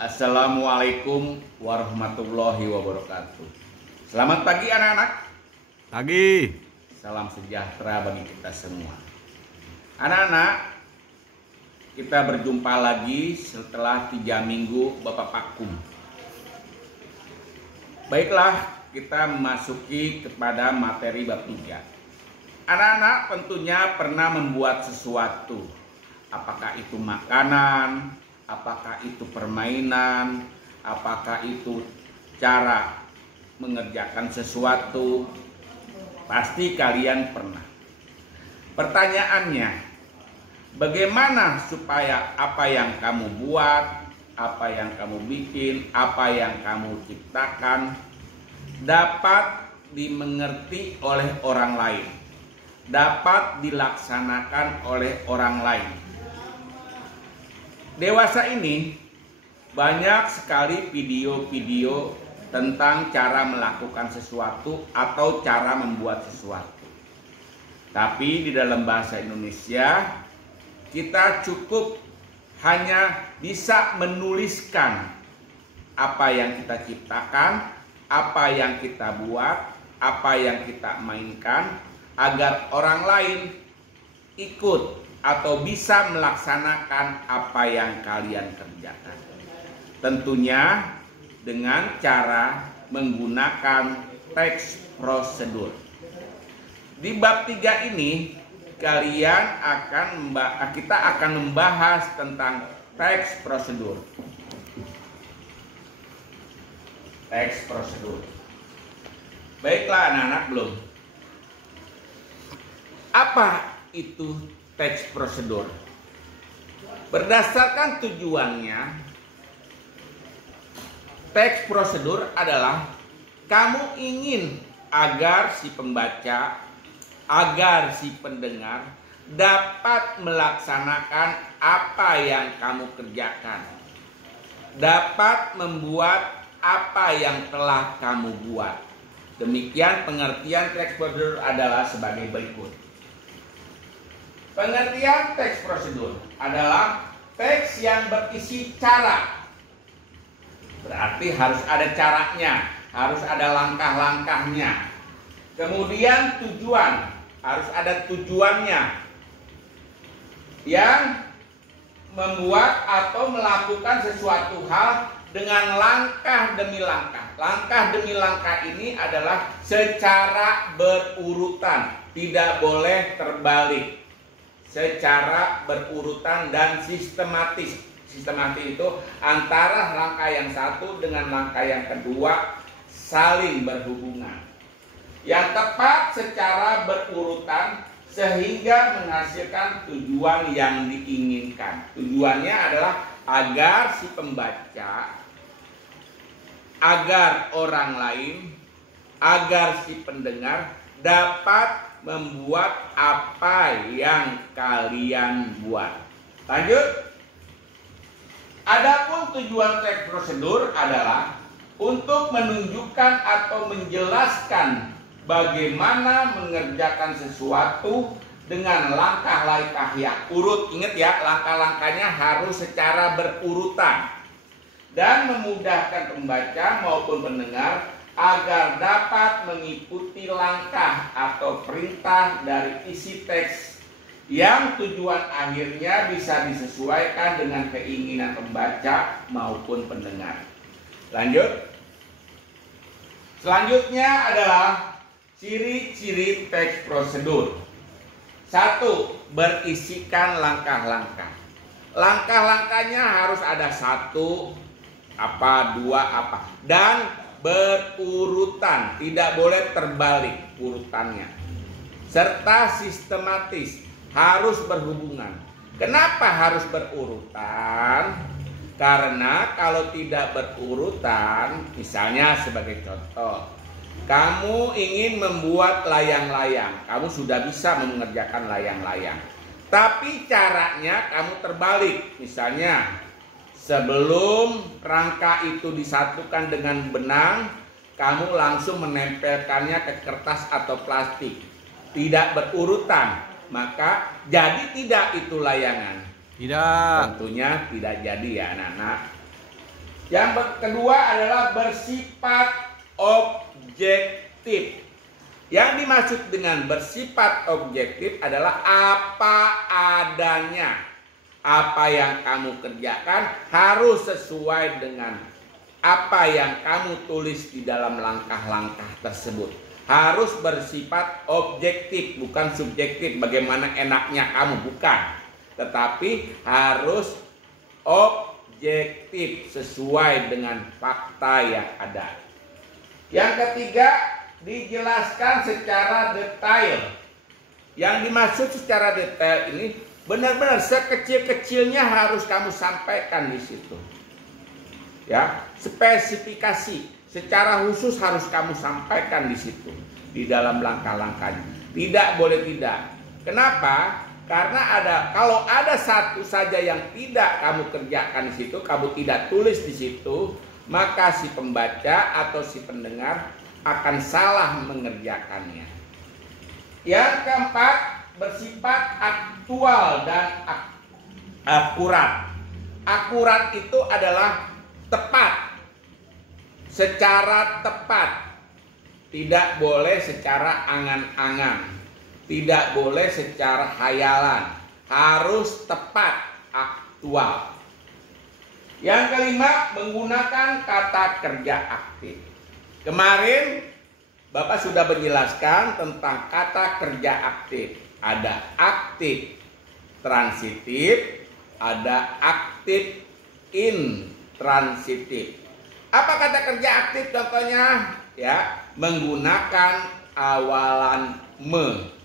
Assalamualaikum warahmatullahi wabarakatuh. Selamat pagi anak-anak. Pagi. Salam sejahtera bagi kita semua. Anak-anak, kita berjumpa lagi setelah 3 minggu Bapak vakum. Baiklah, kita memasuki kepada materi bab 3. Anak-anak tentunya pernah membuat sesuatu. Apakah itu makanan, apakah itu permainan, apakah itu cara mengerjakan sesuatu. Pasti kalian pernah. Pertanyaannya, bagaimana supaya apa yang kamu buat, apa yang kamu bikin, apa yang kamu ciptakan dapat dimengerti oleh orang lain, dapat dilaksanakan oleh orang lain. Dewasa ini banyak sekali video-video tentang cara melakukan sesuatu atau cara membuat sesuatu. Tapi di dalam bahasa Indonesia kita cukup hanya bisa menuliskan apa yang kita ciptakan, apa yang kita buat, apa yang kita mainkan agar orang lain ikut atau bisa melaksanakan apa yang kalian kerjakan. Tentunya dengan cara menggunakan teks prosedur. Di bab 3 ini kita akan membahas tentang teks prosedur. Teks prosedur. Baiklah anak-anak, belum? Apa itu teks prosedur? Berdasarkan tujuannya, teks prosedur adalah kamu ingin agar si pembaca, agar si pendengar dapat melaksanakan apa yang kamu kerjakan, dapat membuat apa yang telah kamu buat. Demikian pengertian teks prosedur adalah sebagai berikut. Pengertian teks prosedur adalah teks yang berisi cara. Berarti harus ada caranya, harus ada langkah-langkahnya. Kemudian tujuan, harus ada tujuannya. Yang membuat atau melakukan sesuatu hal dengan langkah demi langkah. Langkah demi langkah ini adalah secara berurutan, tidak boleh terbalik. Secara berurutan dan sistematis. Sistematis itu antara langkah yang satu dengan langkah yang kedua saling berhubungan. Yang tepat secara berurutan sehingga menghasilkan tujuan yang diinginkan. Tujuannya adalah agar si pembaca, agar orang lain, agar si pendengar dapat membuat apa yang kalian buat. Lanjut. Adapun tujuan teks prosedur adalah untuk menunjukkan atau menjelaskan bagaimana mengerjakan sesuatu dengan langkah-langkah yang urut. Ingat ya, langkah-langkahnya harus secara berurutan dan memudahkan pembaca maupun pendengar agar dapat mengikuti langkah atau perintah dari isi teks yang tujuan akhirnya bisa disesuaikan dengan keinginan pembaca maupun pendengar. Lanjut. Selanjutnya adalah ciri-ciri teks prosedur. 1. Berisikan langkah-langkah. Langkah-langkahnya harus ada 1, 2, dan berurutan, tidak boleh terbalik urutannya. Serta sistematis, harus berhubungan. Kenapa harus berurutan? Karena kalau tidak berurutan, misalnya sebagai contoh, kamu ingin membuat layang-layang, kamu sudah bisa mengerjakan layang-layang. Tapi caranya kamu terbalik. Misalnya, sebelum rangka itu disatukan dengan benang, kamu langsung menempelkannya ke kertas atau plastik. Tidak berurutan. Maka jadi tidak itu layangan? Tidak. Tentunya tidak jadi ya anak-anak. Yang kedua adalah bersifat objektif. Yang dimaksud dengan bersifat objektif adalah apa adanya. Apa yang kamu kerjakan harus sesuai dengan apa yang kamu tulis di dalam langkah-langkah tersebut. Harus bersifat objektif, bukan subjektif bagaimana enaknya kamu, bukan. Tetapi harus objektif sesuai dengan fakta yang ada. Yang ketiga, dijelaskan secara detail. Yang dimaksud secara detail ini benar-benar sekecil-kecilnya harus kamu sampaikan di situ. Ya, spesifikasi secara khusus harus kamu sampaikan di situ di dalam langkah-langkahnya. Tidak boleh tidak. Kenapa? Karena kalau ada satu saja yang tidak kamu kerjakan di situ, kamu tidak tulis di situ, maka si pembaca atau si pendengar akan salah mengerjakannya. Yang keempat, bersifat aktual dan akurat. Akurat itu adalah tepat, secara tepat, tidak boleh secara angan-angan. Tidak boleh secara khayalan, harus tepat, aktual. Yang kelima, menggunakan kata kerja aktif. Kemarin Bapak sudah menjelaskan tentang kata kerja aktif. Ada aktif transitif, ada aktif intransitif. Apa kata kerja aktif contohnya? Ya, menggunakan awalan me.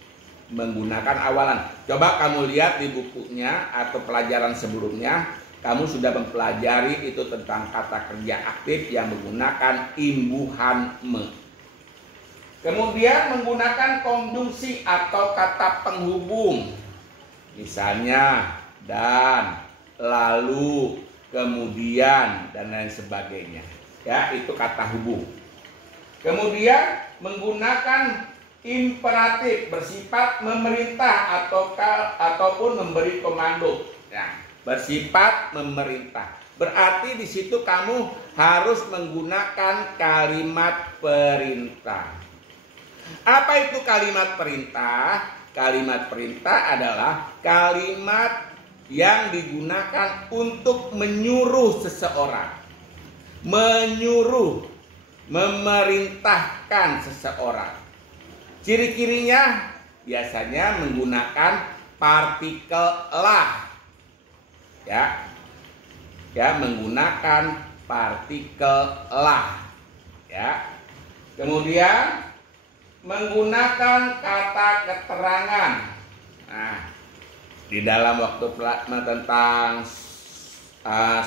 Menggunakan awalan. Coba kamu lihat di bukunya atau pelajaran sebelumnya, kamu sudah mempelajari itu tentang kata kerja aktif yang menggunakan imbuhan me. Kemudian menggunakan konjungsi atau kata penghubung. Misalnya dan, lalu, kemudian, dan lain sebagainya. Ya, itu kata hubung. Kemudian menggunakan imperatif bersifat memerintah ataupun memberi komando. Ya, bersifat memerintah. Berarti di situ kamu harus menggunakan kalimat perintah. Apa itu kalimat perintah? Kalimat perintah adalah kalimat yang digunakan untuk menyuruh seseorang. Menyuruh, memerintahkan seseorang. Ciri-cirinya biasanya menggunakan partikel lah. Ya, menggunakan partikel lah. Ya. Kemudian menggunakan kata keterangan. Nah, di dalam waktu tentang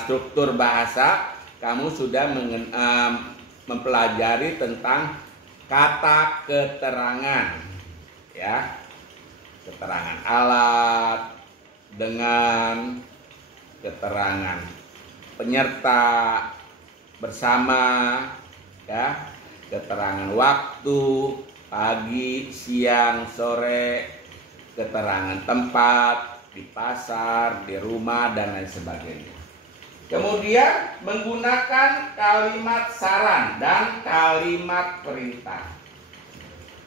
struktur bahasa, kamu sudah mempelajari tentang kata keterangan, ya, keterangan alat, dengan, keterangan penyerta, bersama, ya, keterangan waktu, pagi, siang, sore, keterangan tempat, di pasar, di rumah, dan lain sebagainya. Kemudian menggunakan kalimat saran dan kalimat perintah.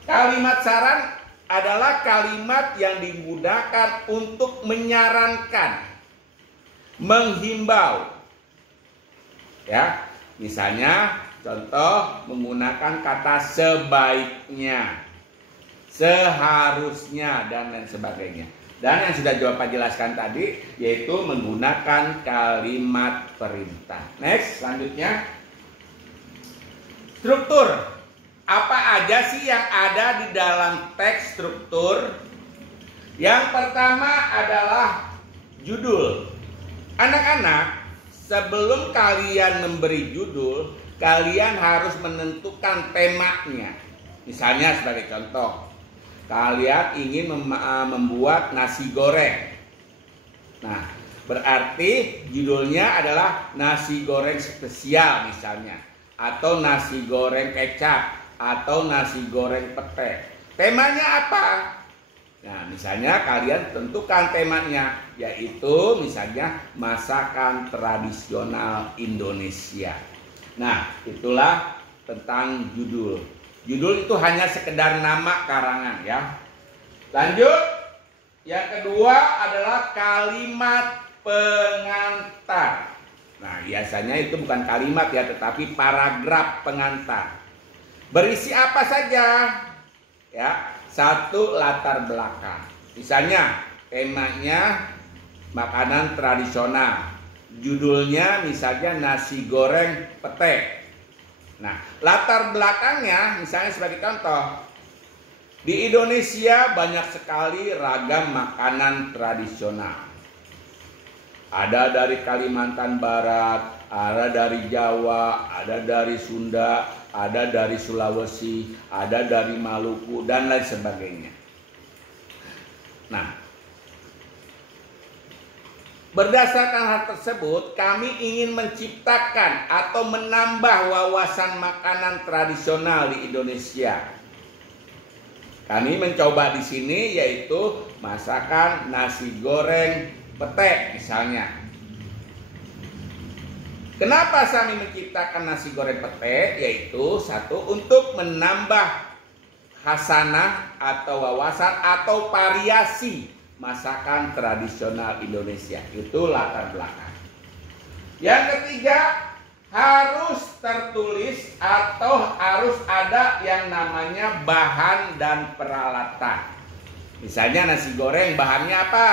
Kalimat saran adalah kalimat yang digunakan untuk menyarankan, menghimbau. Ya, misalnya contoh menggunakan kata sebaiknya, seharusnya, dan lain sebagainya. Dan yang sudah Bapak jelaskan tadi yaitu menggunakan kalimat perintah. Next, selanjutnya struktur. Apa aja sih yang ada di dalam teks struktur? Yang pertama adalah judul. Anak-anak, sebelum kalian memberi judul, kalian harus menentukan temanya. Misalnya sebagai contoh, kalian ingin membuat nasi goreng. Nah, berarti judulnya adalah nasi goreng spesial misalnya, atau nasi goreng kecap, atau nasi goreng pete. Temanya apa? Nah, misalnya kalian tentukan temanya, yaitu misalnya masakan tradisional Indonesia. Nah, itulah tentang judul. Judul itu hanya sekedar nama karangan ya. Lanjut, yang kedua adalah kalimat pengantar. Nah, biasanya itu bukan kalimat ya, tetapi paragraf pengantar. Berisi apa saja? Ya, satu, latar belakang. Misalnya temanya makanan tradisional. Judulnya misalnya nasi goreng pete. Nah, latar belakangnya misalnya sebagai contoh, di Indonesia banyak sekali ragam makanan tradisional. Ada dari Kalimantan Barat, ada dari Jawa, ada dari Sunda, ada dari Sulawesi, ada dari Maluku, dan lain sebagainya. Nah, berdasarkan hal tersebut, kami ingin menciptakan atau menambah wawasan makanan tradisional di Indonesia. Kami mencoba di sini yaitu masakan nasi goreng pete misalnya. Kenapa kami menciptakan nasi goreng pete? Yaitu satu, untuk menambah khasanah atau wawasan atau variasi masakan tradisional Indonesia. Itu latar belakang. Yang ketiga, harus tertulis atau harus ada yang namanya bahan dan peralatan. Misalnya nasi goreng, bahannya apa?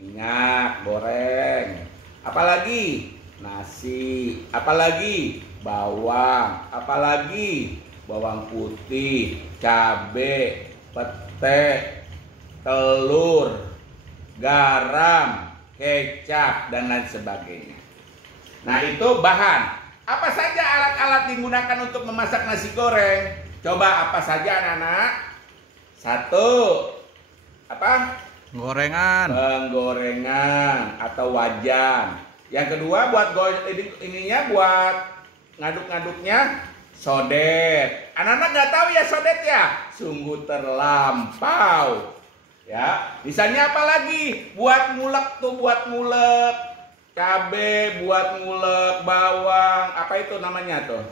Minyak goreng. Apalagi? Nasi. Apalagi? Bawang. Apalagi? Bawang putih, cabai, pete, telur, garam, kecap, dan lain sebagainya. Nah, itu bahan. Apa saja alat-alat digunakan untuk memasak nasi goreng? Coba apa saja anak-anak? Satu, apa? Penggorengan atau wajan. Yang kedua buat buat ngaduk-ngaduknya sodet. Anak-anak nggak tahu ya sodet ya? Sungguh terlampau. Ya, misalnya apa lagi? Buat ngulek tuh, buat ngulek cabe, buat ngulek bawang, apa itu namanya tuh?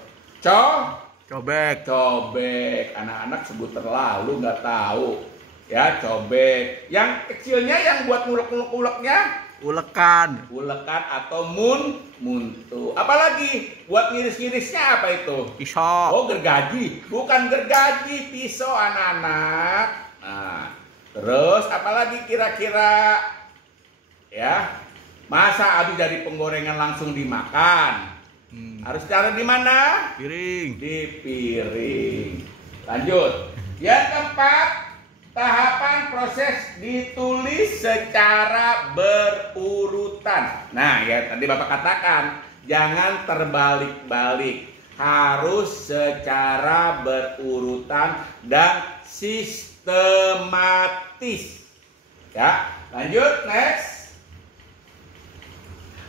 Cobek. Anak-anak sebut terlalu nggak tahu. Ya, cobek. Yang kecilnya yang buat ngulek-nguleknya ulekan atau muntu. Apalagi buat ngiris-ngirisnya apa itu? Pisau. Oh, gergaji. Bukan gergaji, pisau anak-anak. Nah, terus apalagi kira-kira? Ya, masa habis dari penggorengan langsung dimakan? Harus taruh di mana? Piring. Di piring. Lanjut. Yang keempat, tahapan proses ditulis secara berurutan. Nah, ya tadi Bapak katakan, jangan terbalik-balik. Harus secara berurutan dan sistematis. Ya, lanjut, next.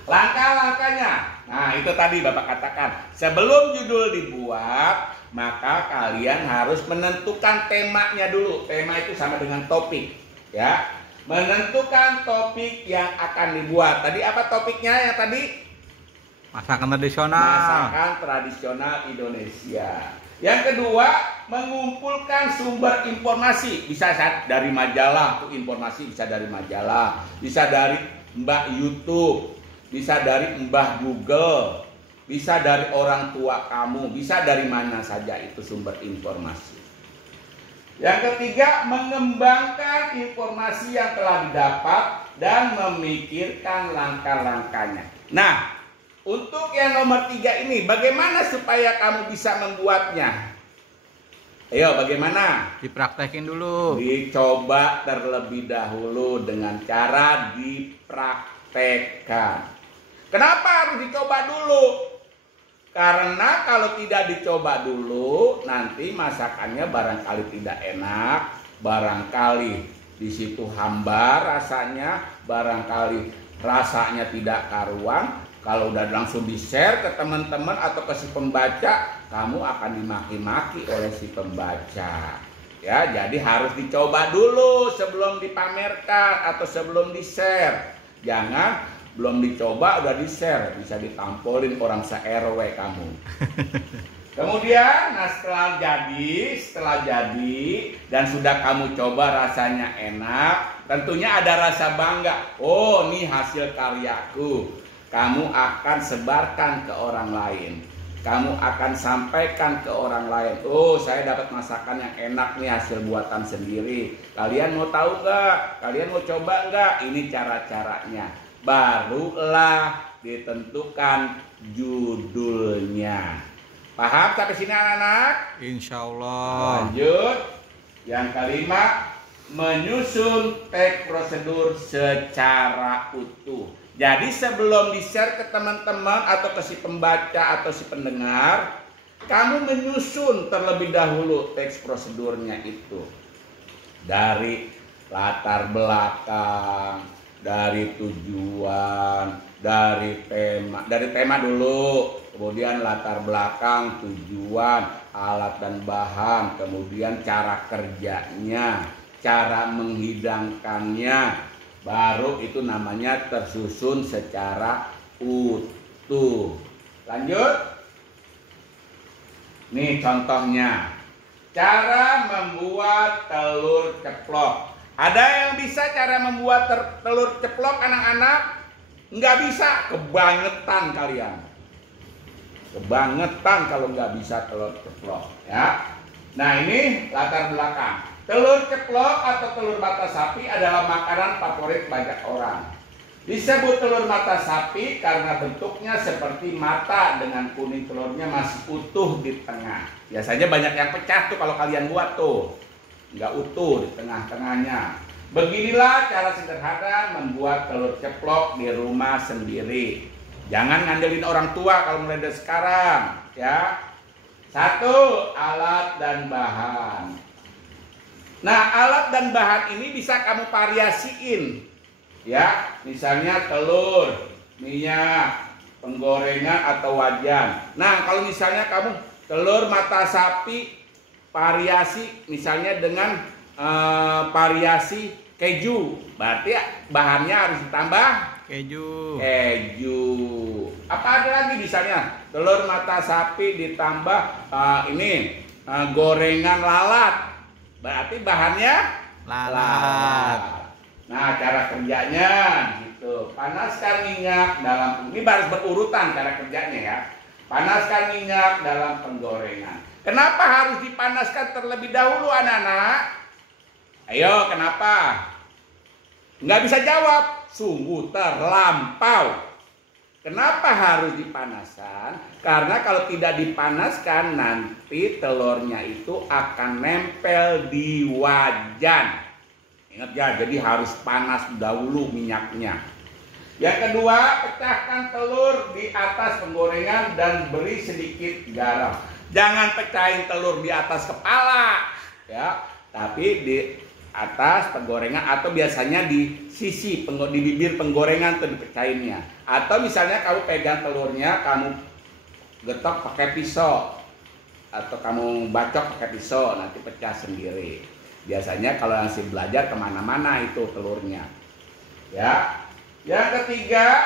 Langkah-langkahnya. Nah, itu tadi Bapak katakan. Sebelum judul dibuat, maka kalian harus menentukan temanya dulu. Tema itu sama dengan topik, ya. Menentukan topik yang akan dibuat. Tadi apa topiknya yang tadi? Masakan tradisional. Masakan tradisional Indonesia. Yang kedua, mengumpulkan sumber informasi. Bisa dari majalah, tuh informasi bisa dari majalah, bisa dari Mbak YouTube, bisa dari Mbah Google, bisa dari orang tua kamu, bisa dari mana saja itu sumber informasi. Yang ketiga, mengembangkan informasi yang telah didapat dan memikirkan langkah-langkahnya. Nah, untuk yang nomor 3 ini, bagaimana supaya kamu bisa membuatnya? Ayo, bagaimana? Dipraktekin dulu. Dicoba terlebih dahulu dengan cara dipraktekkan. Kenapa harus dicoba dulu? Karena kalau tidak dicoba dulu, nanti masakannya barangkali tidak enak, barangkali di situ hambar rasanya, barangkali rasanya tidak karuan. Kalau udah langsung di-share ke teman-teman atau ke si pembaca, kamu akan dimaki-maki oleh si pembaca. Ya, jadi harus dicoba dulu sebelum dipamerkan atau sebelum di-share. Jangan belum dicoba udah di-share, bisa ditampolin orang se-RW kamu. Kemudian, nah setelah jadi dan sudah kamu coba rasanya enak, tentunya ada rasa bangga. Oh, ini hasil karyaku. Kamu akan sebarkan ke orang lain. Kamu akan sampaikan ke orang lain. Oh, saya dapat masakan yang enak nih, hasil buatan sendiri. Kalian mau tahu nggak? Kalian mau coba nggak? Ini cara-caranya. Barulah ditentukan judulnya. Paham sampai sini anak-anak? Insya Allah. Lanjut. Yang kelima, menyusun teks prosedur secara utuh. Jadi sebelum di-share ke teman-teman atau ke si pembaca atau si pendengar, kamu menyusun terlebih dahulu teks prosedurnya itu. Dari latar belakang, dari tujuan, dari tema dulu, kemudian latar belakang, tujuan, alat dan bahan, kemudian cara kerjanya, cara menghidangkannya, baru itu namanya tersusun secara utuh. Lanjut. Nih contohnya, cara membuat telur ceplok. Ada yang bisa cara membuat telur ceplok anak-anak? Nggak bisa, kebangetan kalian. Kebangetan kalau nggak bisa telur ceplok, ya. Nah ini latar belakang. Telur ceplok atau telur mata sapi adalah makanan favorit banyak orang. Disebut telur mata sapi karena bentuknya seperti mata dengan kuning telurnya masih utuh di tengah. Biasanya banyak yang pecah tuh kalau kalian buat tuh, nggak utuh di tengah-tengahnya. Beginilah cara sederhana membuat telur ceplok di rumah sendiri. Jangan ngandelin orang tua kalau mulai dari sekarang, ya. 1. Alat dan bahan. Nah, alat dan bahan ini bisa kamu variasiin, ya. Misalnya telur, minyak, penggorengan atau wajan. Nah, kalau misalnya kamu telur mata sapi variasi, misalnya dengan variasi keju, berarti bahannya harus ditambah Keju. Apa ada lagi misalnya telur mata sapi ditambah gorengan lalat, berarti bahannya Lalat. Nah, cara kerjanya gitu. Panaskan minyak dalam, ini harus berurutan cara kerjanya ya. Panaskan minyak dalam penggorengan. Kenapa harus dipanaskan terlebih dahulu anak-anak? Ayo, kenapa? Nggak bisa jawab, sungguh terlampau. Kenapa harus dipanaskan? Karena kalau tidak dipanaskan nanti telurnya itu akan nempel di wajan. Ingat ya, jadi harus panas dahulu minyaknya. Yang kedua, pecahkan telur di atas penggorengan dan beri sedikit garam. Jangan pecahin telur di atas kepala, ya, tapi di atas penggorengan atau biasanya di sisi di bibir penggorengan tuh dipecahinnya. Atau misalnya kamu pegang telurnya, kamu getok pakai pisau atau kamu bacok pakai pisau, nanti pecah sendiri. Biasanya kalau masih belajar kemana-mana itu telurnya, ya. Yang ketiga,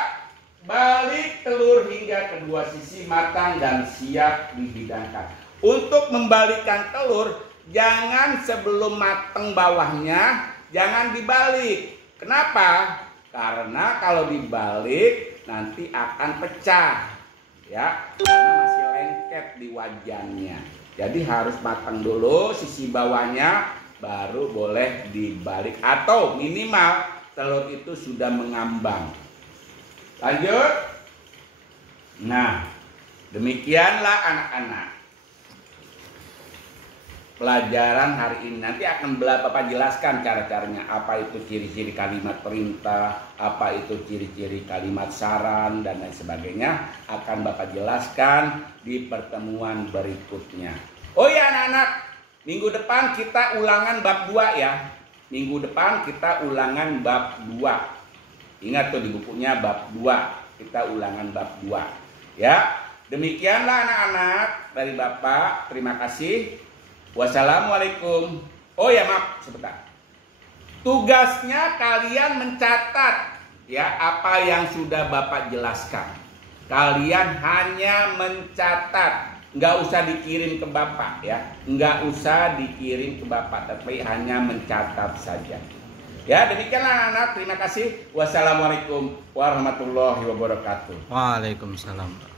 balik telur hingga kedua sisi matang dan siap dihidangkan. Untuk membalikkan telur, jangan sebelum matang bawahnya, jangan dibalik. Kenapa? Karena kalau dibalik nanti akan pecah, ya, karena masih lengket di wajannya. Jadi harus matang dulu sisi bawahnya, baru boleh dibalik atau minimal telur itu sudah mengambang. Lanjut. Nah, demikianlah anak-anak pelajaran hari ini. Nanti akan Bapak jelaskan cara-caranya, apa itu ciri-ciri kalimat perintah, apa itu ciri-ciri kalimat saran dan lain sebagainya, akan Bapak jelaskan di pertemuan berikutnya. Oh ya anak-anak, minggu depan kita ulangan bab 2 ya. Minggu depan kita ulangan bab 2. Ingat tuh di bukunya bab 2, kita ulangan bab 2. Ya, demikianlah anak-anak dari Bapak. Terima kasih. Wassalamualaikum Oh ya, maaf, sebentar. Tugasnya kalian mencatat ya apa yang sudah Bapak jelaskan. Kalian hanya mencatat, nggak usah dikirim ke Bapak ya, nggak usah dikirim ke Bapak, tapi hanya mencatat saja. Ya, demikianlah anak-anak. Terima kasih. Wassalamualaikum warahmatullahi wabarakatuh. Waalaikumsalam.